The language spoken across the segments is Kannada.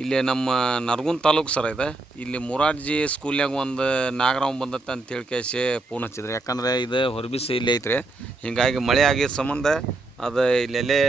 ಇಲ್ಲಿ ನಮ್ಮ ನರಗುಂದ ತಾಲೂಕು ಸರ ಇದೆ. ಇಲ್ಲಿ ಮುರಾರ್ಜಿ ಸ್ಕೂಲ್ನಾಗ ಒಂದು ನಾಗರಾವ್ ಬಂದತ್ತ ಅಂತ ಕೇಳಿಸಿ ಫೋನ್ ಹಚ್ಚಿದ್ರು. ಯಾಕಂದ್ರೆ ಇದು ಹೊರಬಿಸಿ ಇಲ್ಲಿ ಐತ್ರಿ. ಹೀಗಾಗಿ ಮಳೆ ಆಗಿದ್ದ ಸಂಬಂಧ ಅದು ಇಲ್ಲೆಲ್ಲೇ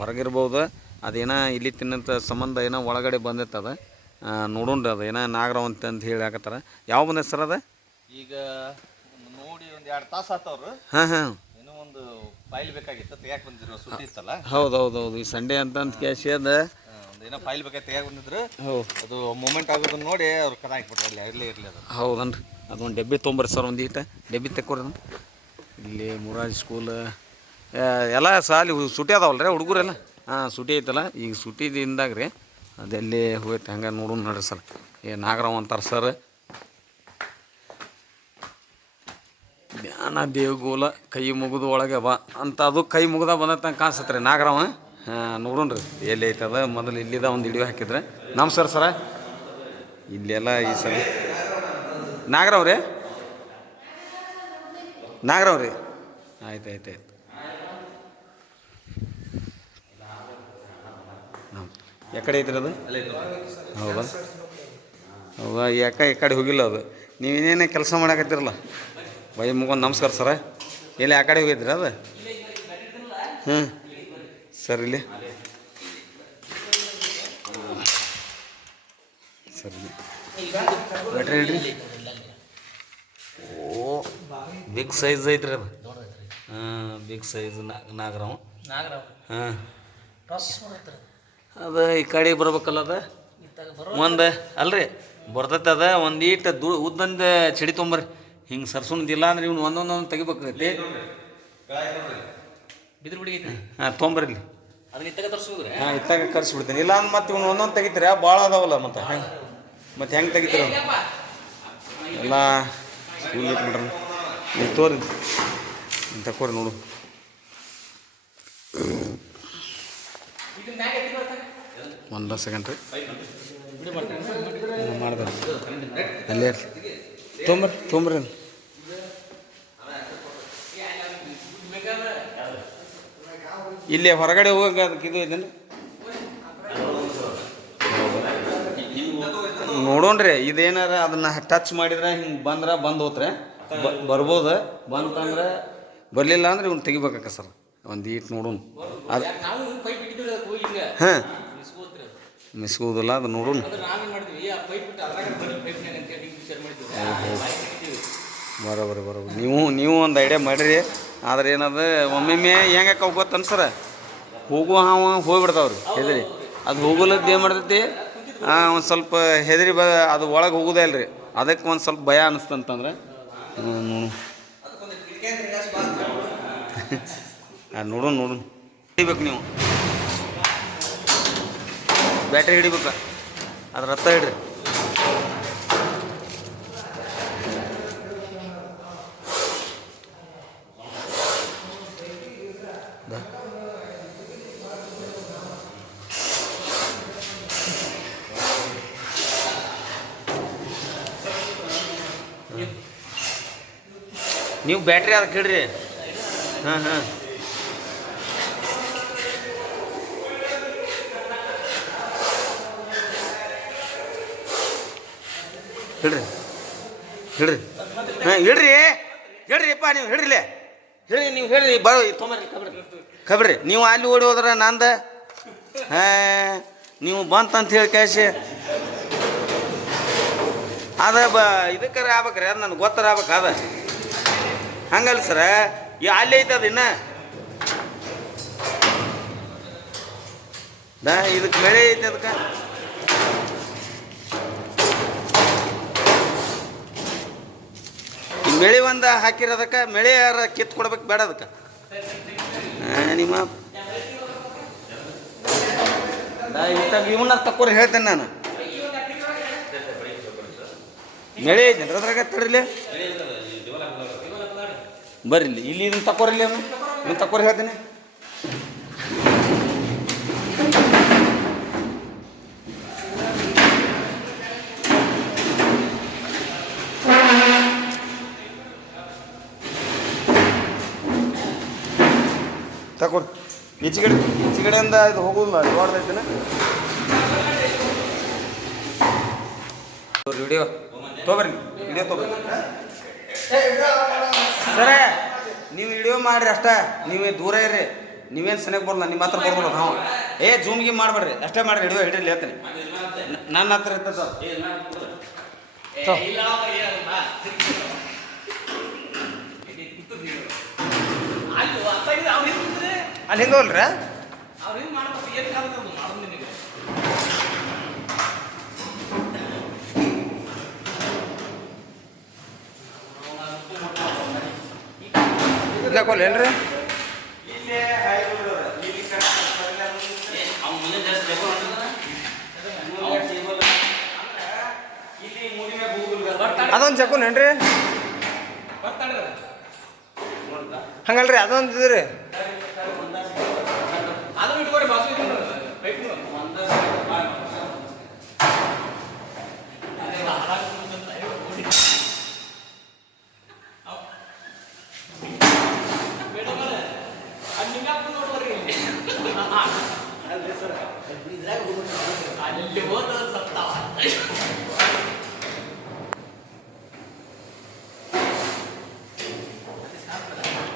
ಹೊರಗಿರ್ಬೋದು. ಅದೇನೋ ಇಲ್ಲಿ ತಿನ್ನಂಥ ಸಂಬಂಧ ಏನೋ ಒಳಗಡೆ ಬಂದಿತ್ತದ. ನೋಡೋಣ್ರಿ ಅದು ಏನೋ ನಾಗರಾವ್ ಅಂತಂದು ಹೇಳಿ ಹಾಕತ್ತಾರ. ಯಾವ ಬಂದೈತೆ ಸರ್ ಅದು? ಈಗ ನೋಡಿ ಒಂದು 2 ತಾಸು ಆತವ್ರು. ಹಾಂ ಏನೋ ಒಂದು ಫೈಲ್ ಬೇಕಾಗಿತ್ತು, ತೆಗಿಯಾಕೆ ಬಂದಿದ್ರು, ಸುದ್ದಿ ಇತ್ತಲ್ಲ. ಹೌದು ಈ ಸಂಡೇ ಅಂತ ಕೇಳಿಸಿ ಅದು ಏನೋ ಫೈಲ್ ಬೇಕಾಗಿ ತೆಗಿಯಾಕೆ ಬಂದಿದ್ರು. ಅದು ಮೂಮೆಂಟ್ ಆಗೋದನ್ನ ನೋಡಿ ಅವ್ರು ಕದ ಹಾಕ್ಬಿಟ್ರು. ಇರಲಿ ಅದು. ಹೌದನ್ರಿ. ಅದೊಂದು ಡಬ್ಬಿ ತೊಗೊಂಬರ್ರಿ ಸರ್, ಒಂದು ಈಟ ಡಬ್ಬಿ ತೆಕ್ಕೊರಿ. ಇಲ್ಲಿ ಮುರಾರ್ಜಿ ಸ್ಕೂಲ್ ಎಲ್ಲ ಸಾಲಿ ಸುಟಿ ಅದಾವಲ್ಲ ರೀ ಹುಡುಗರೆಲ್ಲ. ಸುಟಿ ಐತಲ್ಲ, ಈಗ ಸುಟಿದಿಂದಾಗ ರೀ ಅದೆಲ್ಲಿ ಹೋಯ್ತು. ಹಂಗೆ ನೋಡೋಣ ನೋಡ್ರಿ ಸರ್. ನಾಗರಾವ್ ಅಂತಾರೆ ಸರ್. ಜ್ಞಾನ ದೇವಗೋಲ ಕೈ ಮುಗಿದು ಒಳಗೆ ಬಾ ಅಂತ, ಅದು ಕೈ ಮುಗ್ದ ಬಂದಂಗೆ ಕಾಣಿಸುತ್ತೆ ರೀ ನಾಗರಾವ. ನೋಡೋಣ್ರಿ ಎಲ್ಲಿ ಐತದ. ಮೊದಲು ಇಲ್ಲಿದ ಒಂದು ಹಿಡಿಯೋ ಹಾಕಿದ್ರೆ. ನಮಸ್ಕಾರ ಸರ. ಇಲ್ಲೆಲ್ಲ ಈ ಸಲ ನಾಗರಾವ್ ರೀ ಆಯ್ತು. ಯಾಕಡೆ ಐತ್ರಿ ಅದು? ಹೌದಾ ಯಾಕೆ ಈ ಕಡೆ ಹೋಗಿಲ್ಲ ಅದು. ನೀವೇನೇನೇ ಕೆಲಸ ಮಾಡಾಕತ್ತೀರಲ್ಲ ಬೈ ಮುಗೊಂದು. ನಮಸ್ಕಾರ ಸರ. ಎಲ್ಲಿ ಆ ಕಡೆ ಹೋಗಿದ್ರಿ ಅದು? ಸರ್ ಇಲ್ಲಿ ಸರ್ ಬ್ಯಾಟ್ರಿ ಹೇಳ್ರಿ. ಓ ಬಿಗ್ ಸೈಜ್ ಐತ್ರಿ ಅದು. Big size Nagarao. ಅದು ಈ ಕಡೆ ಬರ್ಬೇಕಲ್ಲ ಅದು. ಒಂದು ಅಲ್ರಿ ಬರ್ತೈತೆ ಅದ. ಒಂದು ಈಟ ಉದ್ದಂದು ಚಡಿ ತೊಂಬರ್ರಿ. ಹಿಂಗೆ ಸರ್ಸುನ್ದಿಲ್ಲ ಅಂದ್ರೆ ಇವ್ನು ಒಂದೊಂದೊಂದು ತೆಗಿಬೇಕೈತಿ. ತೊಂಬರ್ರಿ. ಇತ್ತಾಗ ಕರ್ಸಿಬಿಡ್ತೀನಿ. ಇಲ್ಲ ಅಂದ್ರೆ ಮತ್ತೆ ಇವ್ನು ಒಂದೊಂದು ತೆಗಿತೀರ, ಭಾಳ ಅದಾವಲ್ಲ. ಮತ್ತೆ ಹೆಂಗೆ ತೆಗಿತೀರ ಎಲ್ಲ ಸ್ಕೂಲ್ ಇಟ್ಬಿಟ್ರಿ. ನೀವು ತೋರಿ ತಕೋರಿ ನೋಡು. ಒಂದು ಸೆಕೆಂಡ್ ರೀ ಮಾಡ್ತಾರೆ ಅಲ್ಲೇ ತೊಂಬರ್ರಿ. ಇಲ್ಲಿ ಹೊರಗಡೆ ಹೋಗಕ್ಕೆ ಅದಕ್ಕೆ ಇದು ಇದೇನು ನೋಡೋಣ್ರಿ. ಇದೇನಾರ ಅದನ್ನ ಟಚ್ ಮಾಡಿದ್ರೆ ಹಿಂಗೆ ಬಂದ್ರೆ ಬಂದು ಹೋತ್ರೆ ಬರ್ಬೋದು. ಬಂತಂದ್ರೆ ಬರಲಿಲ್ಲ ಅಂದ್ರೆ ಇವ್ನು ತೆಗಿಬೇಕ ಸರ್. ಒಂದು ಈಟ್ ನೋಡೋಣ. ಅದು ಮಿಸ್ಗೋದಿಲ್ಲ, ಅದು ನೋಡೋಣ. ಬರೋಬರಿ ನೀವು ಒಂದು ಐಡಿಯಾ ಮಾಡಿರಿ. ಆದ್ರೆ ಏನದು ಒಮ್ಮೊಮ್ಮೆ ಹೆಂಗೆ ಹೋಗೋದು ಅನ್ಸರ ಹೋಗುವ ಹೋಗ್ಬಿಡ್ತಾವ್ರಿ ಹೆದರಿ. ಅದು ಹೋಗಲದ್ದು ಏನು ಮಾಡ್ತೈತಿ, ಒಂದು ಸ್ವಲ್ಪ ಹೆದರಿ ಅದು ಒಳಗೆ ಹೋಗೋದೇ ಇಲ್ರಿ. ಅದಕ್ಕೆ ಒಂದು ಸ್ವಲ್ಪ ಭಯ ಅನ್ನಿಸ್ತಂತಂದ್ರೆ ನೋಡೋಣ ಹಿಡಿಬೇಕು. ನೀವು ಬ್ಯಾಟ್ರಿ ಹಿಡಿಬೇಕ, ಅದ್ರ ರತ್ತ ಹಿಡ್ರಿ. ನೀವು ಬ್ಯಾಟ್ರಿ ಅದಕ್ಕೆ ಹಿಡ್ರಿ. ಹಿಡ್ರಿಪ್ಪ. ನೀವು ಹಿಡ್ರಿಲೆ ನೀವು ಹೇಳ್ರಿ. ತೊಂಬರ್ರಿ ಕಬ್ರಿ. ನೀವು ಅಲ್ಲಿ ಓಡಿ ಹೋದ್ರೆ ನಂದು ನೀವು ಬಂತಂತ ಹೇಳಿ ಕ್ಯಾಶ್ ಅದ ಇದಕ್ಕಾರ ಆಗ್ಬೇಕ್ರಿ. ಅದು ನನಗೆ ಗೊತ್ತರ ಆಗ್ಬೇಕು. ಅದ ಹಂಗಲ್ಲ ಸರ. ಅಲ್ಲಿ ಐತದ ಇನ್ನ ಇದಕ್ಕೆ ಬೆಳೆ ಐತೆ. ಅದಕ್ಕೆ ಈ ಮೆಳೆ ಒಂದು ಹಾಕಿರೋದಕ್ಕೆ ಮೆಳೆ ಯಾರ ಕಿತ್ತು ಕೊಡ್ಬೇಕು ಬೇಡ. ಅದಕ್ಕೆ ನಿಮ್ಮ ಇವನ್ನ ತಕ್ಕೋರಿ ಹೇಳ್ತೇನೆ ನಾನು. ಮೆಳೆ ಐತೆ ಅದ್ರಾಗ ತಡ್ರಿಲಿ ಬರ್ರಿ. ಇಲ್ಲಿ ಇದನ್ನು ತಕ್ಕೋರಿಲ್ಲಿ, ಇದನ್ನು ತಕ್ಕೋರಿ ಹೇಳ್ತೇನೆ. ತಗೊಳ್ಳಿ. ಈಚೆಗಡೆಯಿಂದ ಇದು ಹೋಗೋದಿಲ್ಲ, ದೊಡ್ಡದೈತೆನ. ವಿಡಿಯೋ ತೊಗೊಬರ್ರಿ ವಿಡಿಯೋ ತೊಗೊಬರ್ರಿ ಸರ ನೀವು ವಿಡಿಯೋ ಮಾಡಿರಿ ಅಷ್ಟೇ ನೀವೇ ದೂರ ಇರ್ರಿ ನೀವೇನು ಸನಿಯಕ್ಕೆ ಬರಲ್ಲ ನಿಮ್ಮ ಹತ್ರ ಬರ್ಬೋದು ನಾವು ಜೂಮ್ಗೆ ಮಾಡಬೇಡ್ರಿ ಅಷ್ಟೇ ಮಾಡಿರಿ ವಿಡಿಯೋ ಹಿಡಿಲಿ ಹೇಳ್ತೀನಿ ನನ್ನ ಹತ್ರ ಇರ್ತದ ಅಲ್ಲಿ ಹಿಂಗೆ ಹೋಲ್ರಿ ಇದ್ಲಾಕೋಲ್ಲ ಏನ್ರಿ ಅದೊಂದು ಚಕೂನ್ ಏನ್ರಿ ಹಂಗಲ್ರಿ ಅದೊಂದು ಇದ್ರಿ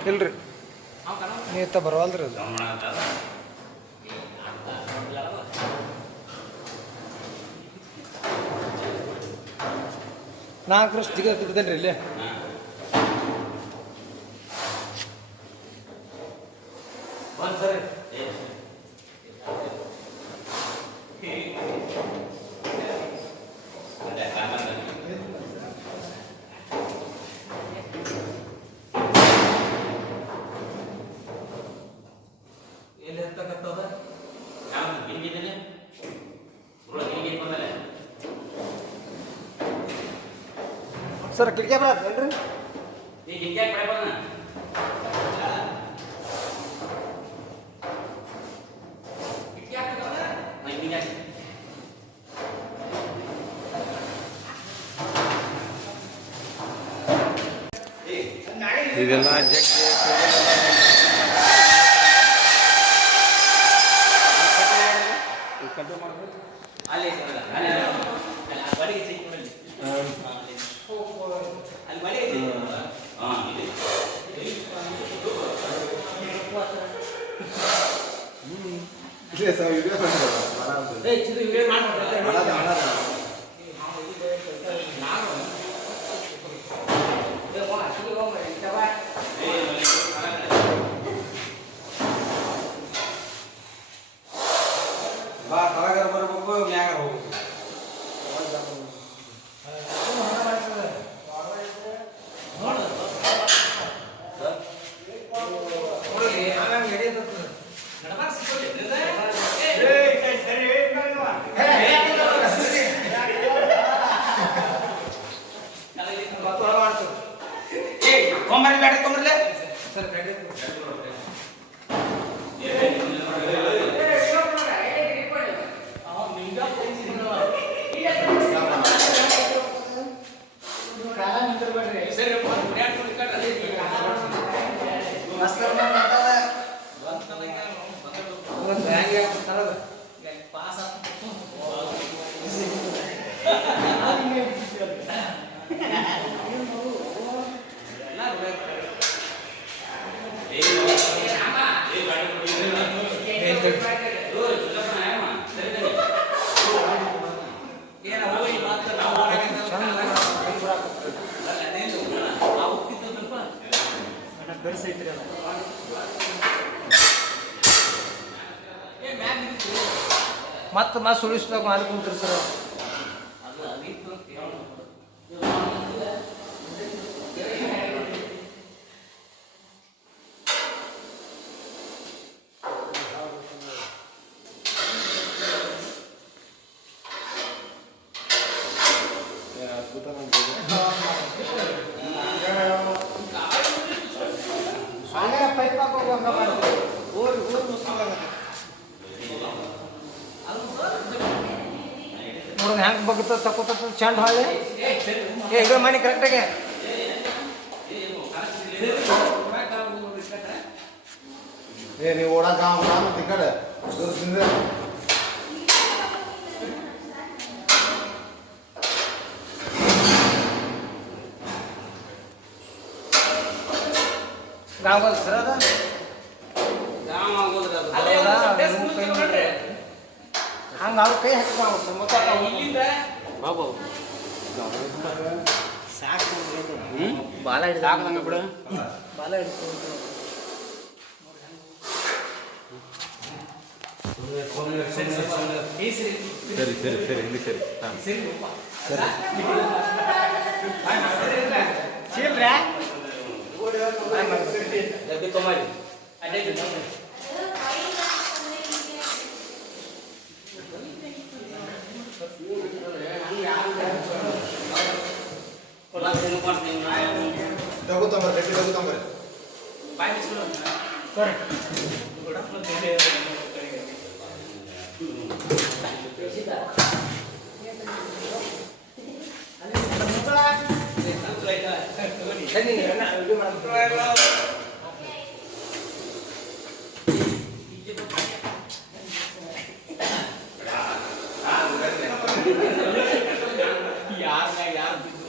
ಇಲ್ರಿ ನೀತ ಬರವಲ್ರಿ ಅದು ನಾಲ್ಕು ವರ್ಷ ಜಿಗ ಬಿದ್ದೇನ್ರಿ ಇಲ್ಲಿ ಸರಿ ಸರ್ ಕಿಟಕಿ ಬರತ್ತೇನ್ರಿ ಇದೆಲ್ಲ ಹೊರಗಾರ ಬರ್ಬೇಕು ಮ್ಯಾಗ ಹೋಗ್ಬೇಕು ತೊಂಬರ್ಲಿ ಬ್ಯಾಡ್ರಿ ತೊಂಬರ್ಲಿ ಸರ್ ಮತ್ತೆ ಸುಳಿಸ್ದಾಗ ಅಲ್ಲಿ ಕುಂತ್ರಿ ಸರ್ ನೋಡೋಣ ಹೆಂಗೆ ಬಗ್ತ ತಕೋತ ಚಂಡ್ ಹೊಳ್ಳಿ ಇದು ಮಾಡಿ ಕರೆಕ್ಟಾಗಿ ನೀವು ಓಡಾಕ ಮತ್ತೆ ಈ ಕಡೆ ಗಾವಲ್ ಸರ್ ಅದ ಗಾಮ್ ಆಗೋದ್ರಿ ಅದು ಹಂಗೆ ಅವ್ರ ಕೈ ಹಾಕಿ ಇಲ್ಲಿಂದ ಬಾಬು ಸಾಕು ಬಾಲ ಹಿಡಿದಾಕದಂಗ ಬಿಡು ಬಾಲ ಹಿಡ್ಕೊಂಡು ಸರಿ ಸರಿ ಸರಿ ಇಲ್ಲಿ ಸರಿ ಡಬ್ಬಿ ತೊಗೊಂಬರಿ ತಗೋತಂಬರ್ರಿ ರೆಡ್ಡಿ ತಗೋತಂಬರ್ರಿ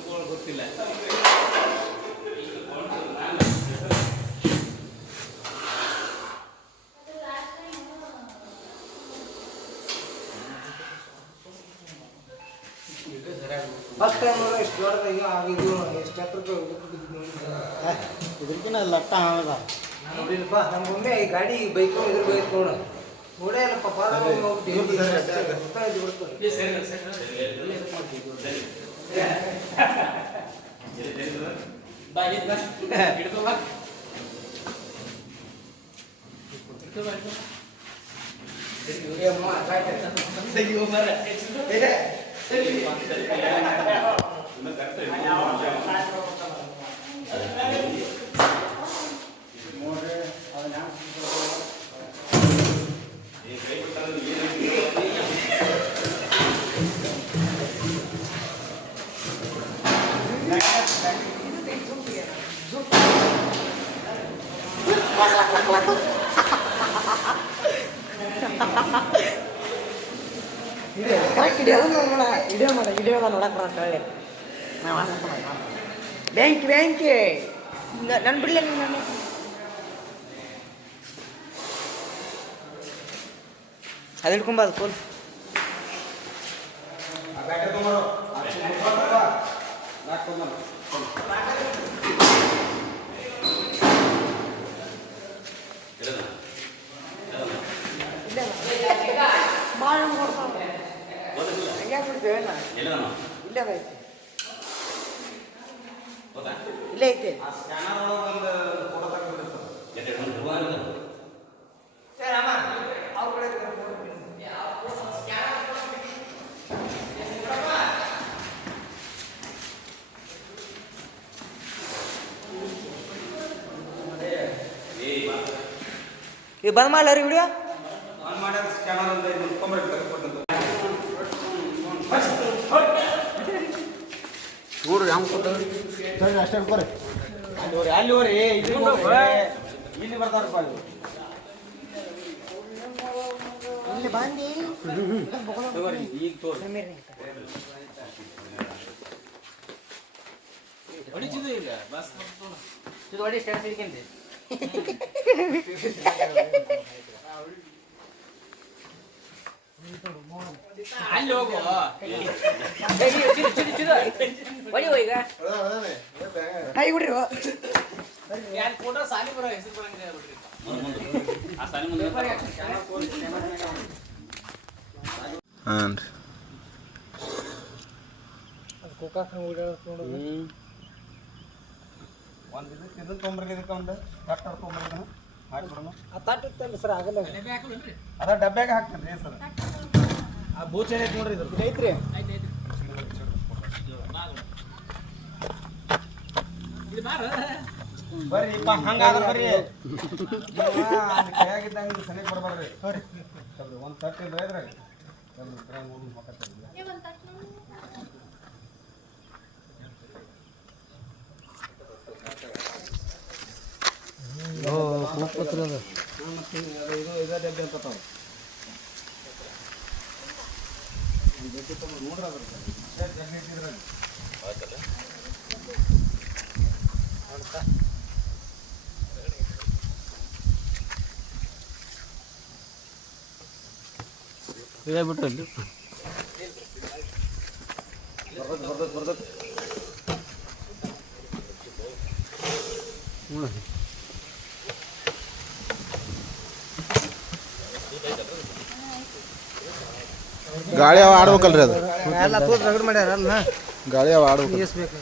ಯಾರು ಗೊತ್ತಿಲ್ಲ ಫಸ್ಟ್ ಟೈಮ್ ನೋಡಿ ಎಷ್ಟು ದೊಡ್ಡದಾಗಿ ಆಗಿದ್ದು ಎಷ್ಟು ಹತ್ರ ಇದ್ರಕಿನ ಲಟ್ಟ ಆದ ನೋಡಿಲ್ಲಪ್ಪ ನಮ್ಗೊಮ್ಮೆ ಈ ಗಾಡಿ ಬೈಕು ಇದ್ರ ಬೈಕ್ ನೋಡು ನೋಡೇ ಇಲ್ಲಪ್ಪ ಕರೆಕ್ಟ್ ಹಿಡಿಯೋದ ನೋಡಕ್ಕೆ ಬರ್ತೇವೆ ಬ್ಯಾಂಕಿ ನನ್ನ ಬಿಡಲಿ ನಾನು ಅದು ಹಿಡ್ಕೊಂಬದು ಫೋನ್ ಭಾಳ ಕೊಡ್ತಾವೆ ಹಂಗೆ ಬಿಡ್ತೇವೇನ ಇಲ್ಲೇ ಐತೆ ಇಲ್ಲೇ ಐತೆ ಇದು ಬಂದ್ ಮಾಡಲ್ಲ ರೀ ವಿಡಿಯೋ ನೋಡ್ರಿ ಯಾವ ಕೊಟ್ಟು ಸರಿ ಅಷ್ಟೇ ಬರ್ರಿ ಅಲ್ಲಿ ಹೋರಿ ಇಲ್ಲಿ ಬರ್ತಾರಪ್ಪ ಅಲ್ಲಿ ಇಲ್ಲಿ ಬಂದು ತಗೋರಿ ಈಗ ತೋರಿ ಹೊಡಿಚಿದು ಈಗ ಬಸ್ ಇದು ಹೊಡಿ ಸ್ಟ್ಯಾಂಡ್ ಹಿಡ್ಕೊಂಡೆ ಅಲ್ಲಿ ಹೋಗು ಹೊಡಿ ಈಗ ಹಾಯ್ ಬಿಡ್ರಿ ಯಾರು ಫೋಟೋ ಸಾಲಿ ಬರೋ ಹೆಸರು ಬರಂಗಿಲ್ಲ ಬಿಡ್ರಿ ಆ ಸಾಲಿ ಮುಂದೆ ಹಾಂ ಒಂದು ಇದಕ್ಕೆ ತೊಗೊಂಬರ್ಲಿ ಇದಕ್ಕೆ ಒಂದು ಕಟ್ ತೊಗೊಂಬರ್ಲಿ ಹಾಕ್ಬಿಡೋಣ ತಟ್ಟಿತ್ತಲ್ಲ ಸರ್ ಆಗಲ್ಲ ಅದ ಡಬ್ಬ್ಯಾಗ ಹಾಕ್ತೀನಿ ರೀ ಸರ್ ಆ ಬೂಚೆ ಐತೆ ನೋಡ್ರಿ ಇದ್ರ ಐತ್ರಿ ಬರ್ರಿ ಹಂಗಾದ್ರೆ ಬರ್ರಿ ಕೈಯಾಗಿದ್ದಂಗೆ ಸನಿ ಬರ್ಬಾರ್ರಿ ಸರಿ ಒಂದು ತಟ್ಟು ಇದ್ರೆ ಇದ್ರಾಗ ಇದೇ ಡಬ್ಬಿ ಅಂತ ತಾವು ನೋಡ್ರಿ ಅದ್ರ ಬಿಟ್ಟು ಅಲ್ಲಿ ಗಾಳಿ ಅವ ಆಡ್ಬೇಕಲ್ರಿ ಅದು ಎಲ್ಲ ತೋತ್ ರಗಡ್ ಮಾಡ್ಯಾರಲ್ಲ ಗಾಳಿ ಅವ ಆಡ್ಬೇಕು ಎಸ್ ಬೇಕು